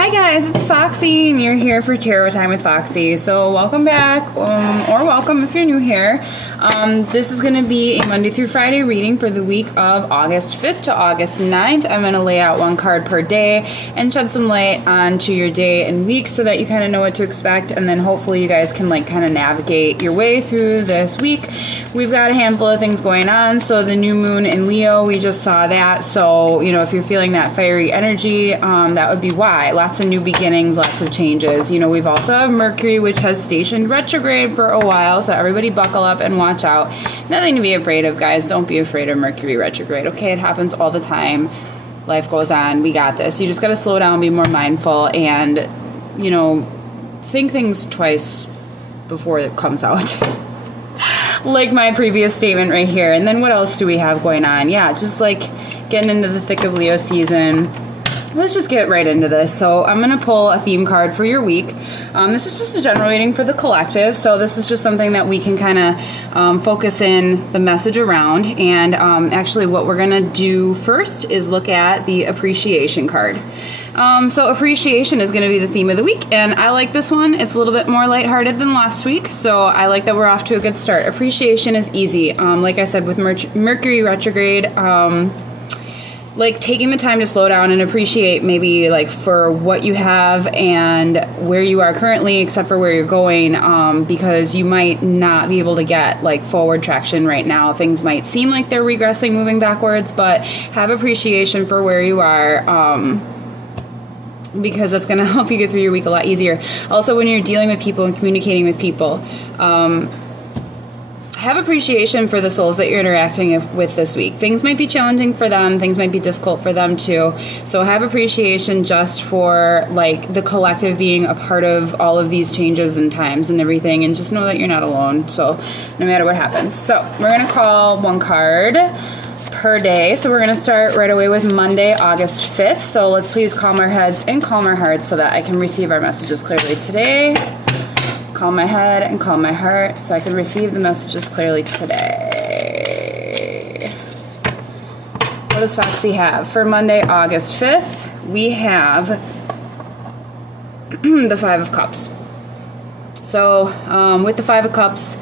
Hi guys, it's Foxy, and you're here for Tarot Time with Foxy. So welcome back, or welcome if you're new here. This is going to be a Monday through Friday reading for the week of August 5th to August 9th. I'm going to lay out one card per day and shed some light onto your day and week so that you kind of know what to expect, and then hopefully you guys can kind of navigate your way through this week. We've got a handful of things going on. So the new moon in Leo, we just saw that. So, if you're feeling that fiery energy, that would be why. Lots of new beginnings, lots of changes. We've also have Mercury, which has stationed retrograde for a while. So everybody buckle up and watch out. Nothing to be afraid of, guys. Don't be afraid of Mercury retrograde. Okay, it happens all the time. Life goes on. We got this. You just got to slow down, be more mindful, and, think things twice before it comes out. Like my previous statement right here. And then what else do we have going on? Yeah, just getting into the thick of Leo season. Let's just get right into this. So I'm going to pull a theme card for your week. This is just a general reading for the collective. So this is just something that we can kind of focus in the message around. And actually what we're going to do first is look at the appreciation card. So appreciation is going to be the theme of the week, and I like this one. It's a little bit more lighthearted than last week, so I like that we're off to a good start. Appreciation is easy. Like I said, with Mercury retrograde, taking the time to slow down and appreciate maybe for what you have and where you are currently, except for where you're going, because you might not be able to get forward traction right now. Things might seem like they're regressing, moving backwards, but have appreciation for where you are, because that's going to help you get through your week a lot easier. Also, when you're dealing with people and communicating with people, have appreciation for the souls that you're interacting with this week. Things might be challenging for them. Things might be difficult for them too. So have appreciation just for the collective being a part of all of these changes and times and everything, and just know that you're not alone. So no matter what happens. So we're going to call one card per day. So we're going to start right away with Monday, August 5th. So let's please calm our heads and calm our hearts so that I can receive our messages clearly today. Calm my head and calm my heart so I can receive the messages clearly today. What does Foxy have? For Monday, August 5th, we have the Five of Cups. So with the Five of Cups,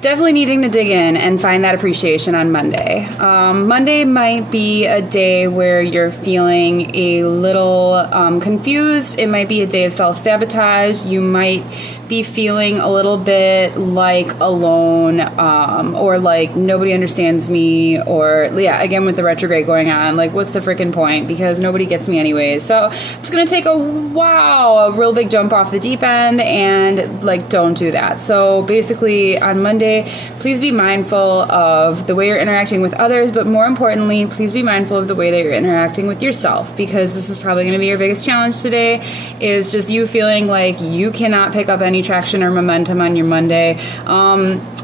definitely needing to dig in and find that appreciation on Monday. Monday might be a day where you're feeling a little confused. It might be a day of self-sabotage. You might be feeling a little bit alone, or nobody understands me, or again with the retrograde going on, what's the freaking point, because nobody gets me anyways. So I'm just gonna take a real big jump off the deep end and don't do that. So basically on Monday, please be mindful of the way you're interacting with others, but more importantly, please be mindful of the way that you're interacting with yourself, because this is probably going to be your biggest challenge today, is just you feeling like you cannot pick up any traction or momentum on your Monday.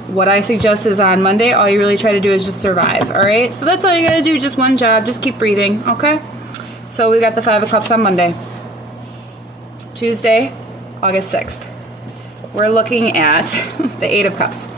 What I suggest is on Monday, all you really try to do is just survive, all right? So that's all you got to do, just one job, just keep breathing, okay? So we got the Five of Cups on Monday. Tuesday, August 6th. We're looking at the Eight of Cups.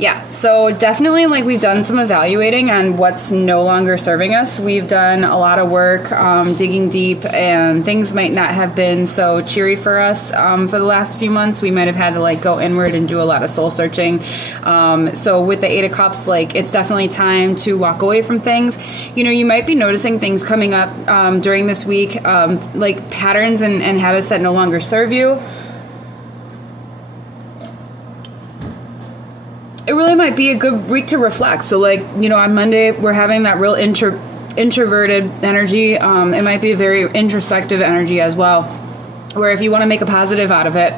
Yeah, so definitely we've done some evaluating on what's no longer serving us. We've done a lot of work digging deep, and things might not have been so cheery for us for the last few months. We might have had to go inward and do a lot of soul searching. So with the Eight of Cups, it's definitely time to walk away from things. You might be noticing things coming up during this week, patterns and habits that no longer serve you. It really might be a good week to reflect. So on Monday, we're having that real introverted energy. It might be a very introspective energy as well, where if you want to make a positive out of it,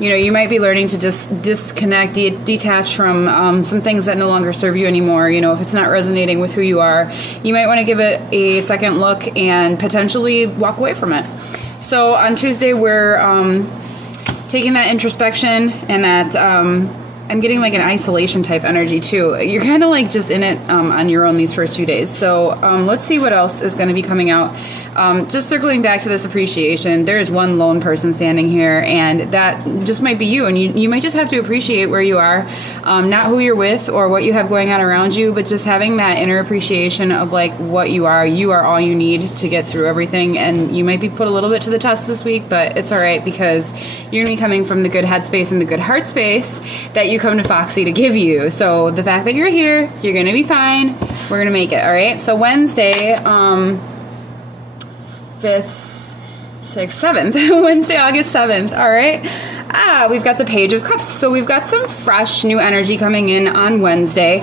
you might be learning to just disconnect, detach from some things that no longer serve you anymore. If it's not resonating with who you are, you might want to give it a second look and potentially walk away from it. So on Tuesday, we're taking that introspection and that I'm getting an isolation type energy too. You're kind of just in it on your own these first few days. So let's see what else is going to be coming out just circling back to this appreciation, there is one lone person standing here, and that just might be you. And you might just have to appreciate where you are, not who you're with or what you have going on around you, but just having that inner appreciation of like what you are. You are all you need to get through everything, and you might be put a little bit to the test this week, but it's all right because you're going to be coming from the good headspace and the good heart space that you come to Foxy to give you. So the fact that you're here, you're going to be fine. We're going to make it, all right? So Wednesday, 5th, 6th, 7th, Wednesday, August 7th, all right? We've got the Page of Cups. So we've got some fresh new energy coming in on Wednesday.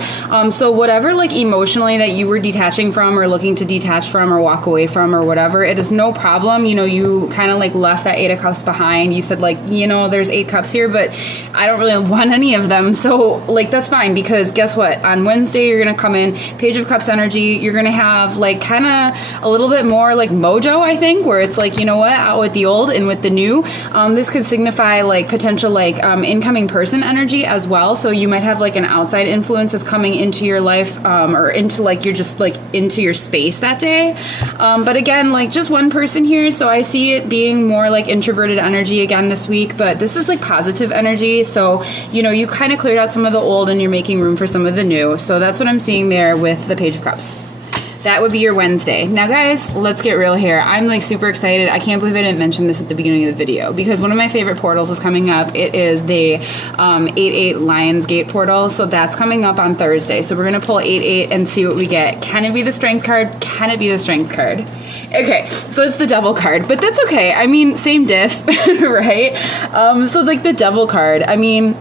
So whatever like emotionally that you were detaching from or looking to detach from or walk away from or whatever, it is no problem. You know, you kind of like left that 8 of Cups behind. You said like, you know, there's 8 cups here, but I don't really want any of them. So like, that's fine because guess what? On Wednesday, you're going to come in Page of Cups energy. You're going to have like kind of a little bit more like mojo, I think, where it's like, you know what, out with the old and with the new. This could signify like potential like incoming person energy as well. So you might have like an outside influence that's coming into your life or into like you're just like into your space that day. But again, like just one person here. So I see it being more like introverted energy again this week, but this is like positive energy. So, you know, you kind of cleared out some of the old and you're making room for some of the new. So that's what I'm seeing there with the Page of Cups. That would be your Wednesday. Now, guys, let's get real here. I'm like super excited. I can't believe I didn't mention this at the beginning of the video because one of my favorite portals is coming up. It is the 8-8 Lionsgate portal. So that's coming up on Thursday. So we're going to pull 8-8 and see what we get. Can it be the Strength card? Can it be the Strength card? Okay, so it's the Devil card, but that's okay. I mean, same diff, right? So like the Devil card, I mean,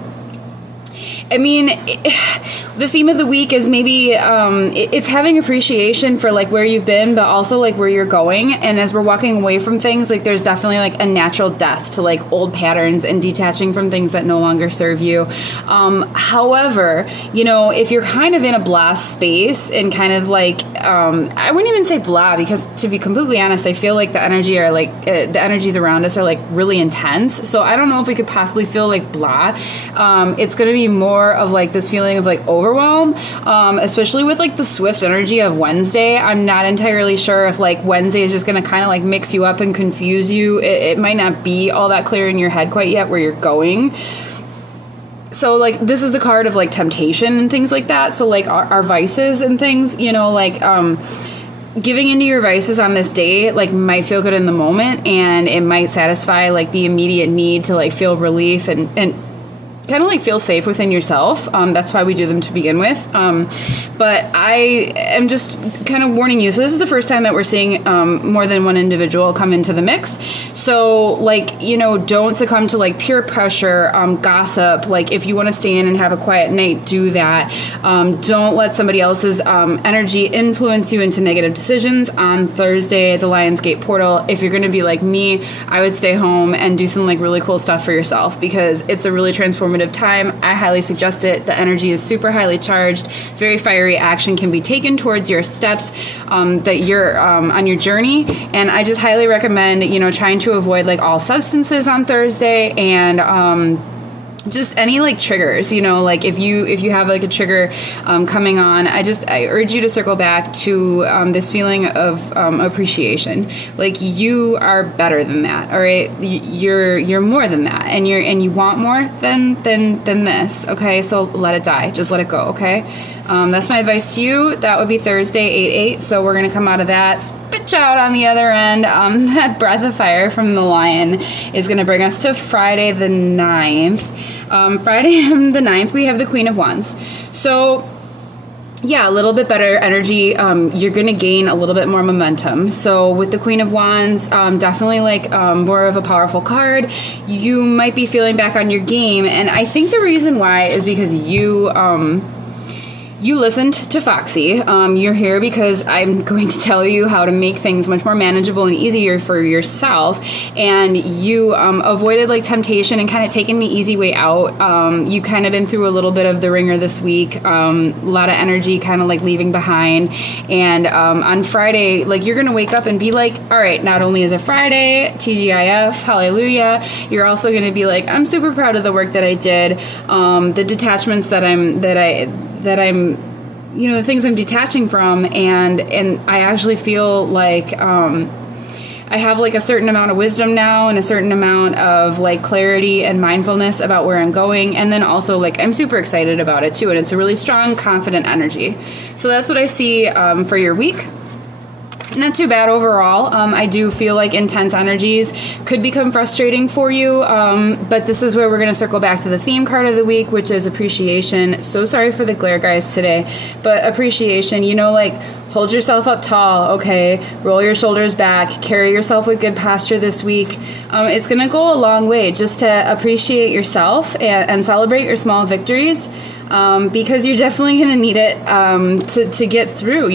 the theme of the week is maybe it's having appreciation for like where you've been, but also like where you're going. And as we're walking away from things, like there's definitely like a natural death to like old patterns and detaching from things that no longer serve you. However, you know, if you're kind of in a blah space and kind of like, I wouldn't even say blah because to be completely honest, I feel like the energy are like the energies around us are like really intense. So I don't know if we could possibly feel like blah. It's going to be more of like this feeling of like overwhelm, especially with like the swift energy of Wednesday. I'm not entirely sure if like Wednesday is just going to kind of like mix you up and confuse you. It might not be all that clear in your head quite yet where you're going. So like this is the card of like temptation and things like that. So like our vices and things, you know, like giving into your vices on this day like might feel good in the moment and it might satisfy like the immediate need to like feel relief and kind of like feel safe within yourself. That's why we do them to begin with. But I am just kind of warning you. So this is the first time that we're seeing more than one individual come into the mix. So like, you know, don't succumb to like peer pressure, gossip. Like if you want to stay in and have a quiet night, do that. Don't let somebody else's energy influence you into negative decisions. On Thursday at the Lionsgate portal, if you're going to be like me, I would stay home and do some like really cool stuff for yourself because it's a really transformative time. I highly suggest it. The energy is super highly charged. Very fiery action can be taken towards your steps that you're on your journey. And I just highly recommend, you know, trying to avoid like all substances on Thursday and just any like triggers, you know, like if you have like a trigger coming on, I urge you to circle back to this feeling of appreciation. Like you are better than that. All right. You're more than that. And you want more than this. Okay. So let it die. Just let it go. Okay. That's my advice to you. That would be Thursday, 8-8. So we're going to come out of that, spit out on the other end. That breath of fire from the lion is going to bring us to Friday the 9th. Friday the 9th, we have the Queen of Wands. So yeah, a little bit better energy. You're going to gain a little bit more momentum. So with the Queen of Wands, definitely like more of a powerful card. You might be feeling back on your game. And I think the reason why is because you listened to Foxy. You're here because I'm going to tell you how to make things much more manageable and easier for yourself. And you avoided like temptation and kind of taking the easy way out. You kind of been through a little bit of the ringer this week. A lot of energy kind of like leaving behind. And on Friday, like you're going to wake up and be like, all right, not only is it Friday, TGIF, hallelujah, you're also going to be like, I'm super proud of the work that I did. The detachments that I'm, you know, the things I'm detaching from, and I actually feel like I have like a certain amount of wisdom now and a certain amount of like clarity and mindfulness about where I'm going. And then also like I'm super excited about it too. And it's a really strong, confident energy. So that's what I see for your week. Not too bad overall. I do feel like intense energies could become frustrating for you, but this is where we're going to circle back to the theme card of the week, which is appreciation. So sorry for the glare, guys, today, but appreciation, like hold yourself up tall, okay? Roll your shoulders back, carry yourself with good posture this week. It's going to go a long way just to appreciate yourself and celebrate your small victories. Because you're definitely going to need it to get through,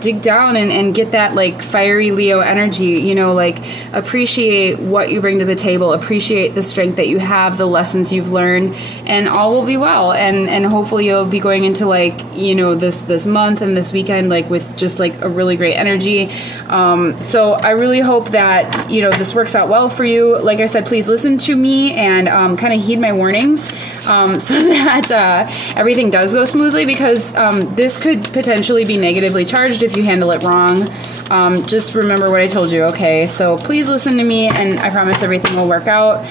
dig down and get that like fiery Leo energy, appreciate what you bring to the table, appreciate the strength that you have, the lessons you've learned, and all will be well. And hopefully you'll be going into this month and this weekend with just like a really great energy. So I really hope that, this works out well for you. Like I said, please listen to me and kind of heed my warnings so that everything does go smoothly, because this could potentially be negatively charged if you handle it wrong. Just remember what I told you, okay? So please listen to me, and I promise everything will work out.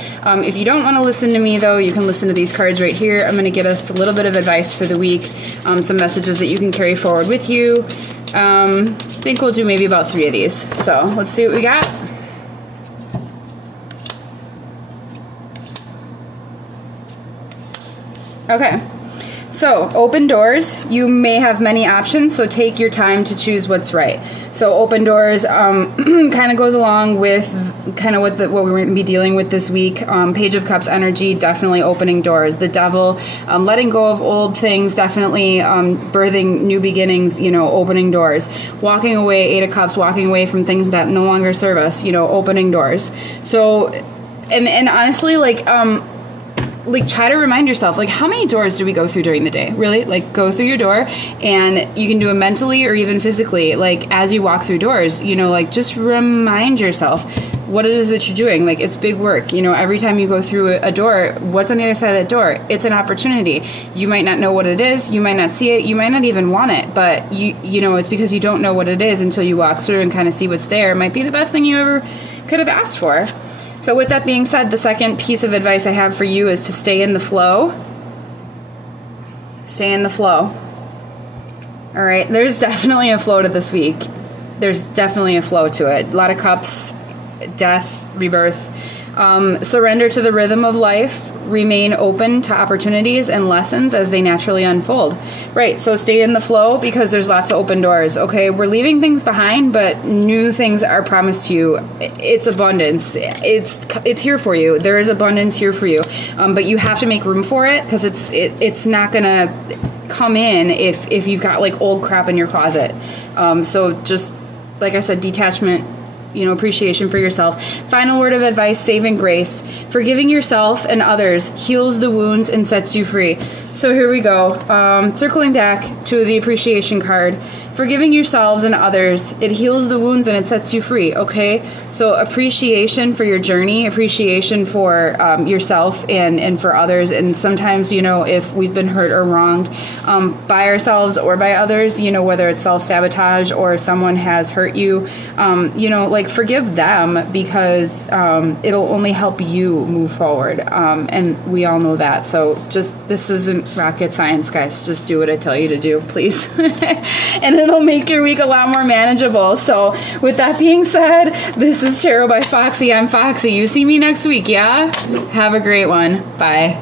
If you don't want to listen to me, though, you can listen to these cards right here. I'm going to get us a little bit of advice for the week, some messages that you can carry forward with you. I think we'll do maybe about 3 of these. So let's see what we got. Okay. So, open doors, you may have many options, so take your time to choose what's right. So, open doors kind of goes along with kind of what we're going to be dealing with this week. Page of Cups energy, definitely opening doors. The Devil, letting go of old things, definitely birthing new beginnings, opening doors. Walking away, 8 of Cups, walking away from things that no longer serve us, opening doors. So, and honestly, try to remind yourself, how many doors do we go through during the day? Really? Go through your door, and you can do it mentally or even physically. As you walk through doors, just remind yourself what it is that you're doing. It's big work. Every time you go through a door, what's on the other side of that door? It's an opportunity. You might not know what it is. You might not see it. You might not even want it, but it's because you don't know what it is until you walk through and kind of see what's there. It might be the best thing you ever could have asked for. So with that being said, the second piece of advice I have for you is to stay in the flow. Stay in the flow. All right, there's definitely a flow to this week. There's definitely a flow to it. A lot of cups, death, rebirth. Surrender to the rhythm of life. Remain open to opportunities and lessons as they naturally unfold. Right, so stay in the flow because there's lots of open doors, okay? We're leaving things behind, but new things are promised to you. It's abundance. It's here for you. There is abundance here for you. But you have to make room for it because it's not going to come in if you've got old crap in your closet. So just, like I said, detachment, appreciation for yourself. Final word of advice, saving grace. Forgiving yourself and others heals the wounds and sets you free. So here we go. Circling back to the appreciation card. Forgiving yourselves and others, it heals the wounds and it sets you free, okay? So appreciation for your journey, appreciation for yourself and for others. And sometimes, if we've been hurt or wronged by ourselves or by others, whether it's self-sabotage or someone has hurt you, forgive them because it'll only help you move forward. And we all know that. So this isn't rocket science, guys. Just do what I tell you to do, please. And it'll make your week a lot more manageable. So with that being said, this is Tarot by Foxy. I'm Foxy. You see me next week, yeah? Have a great one. Bye.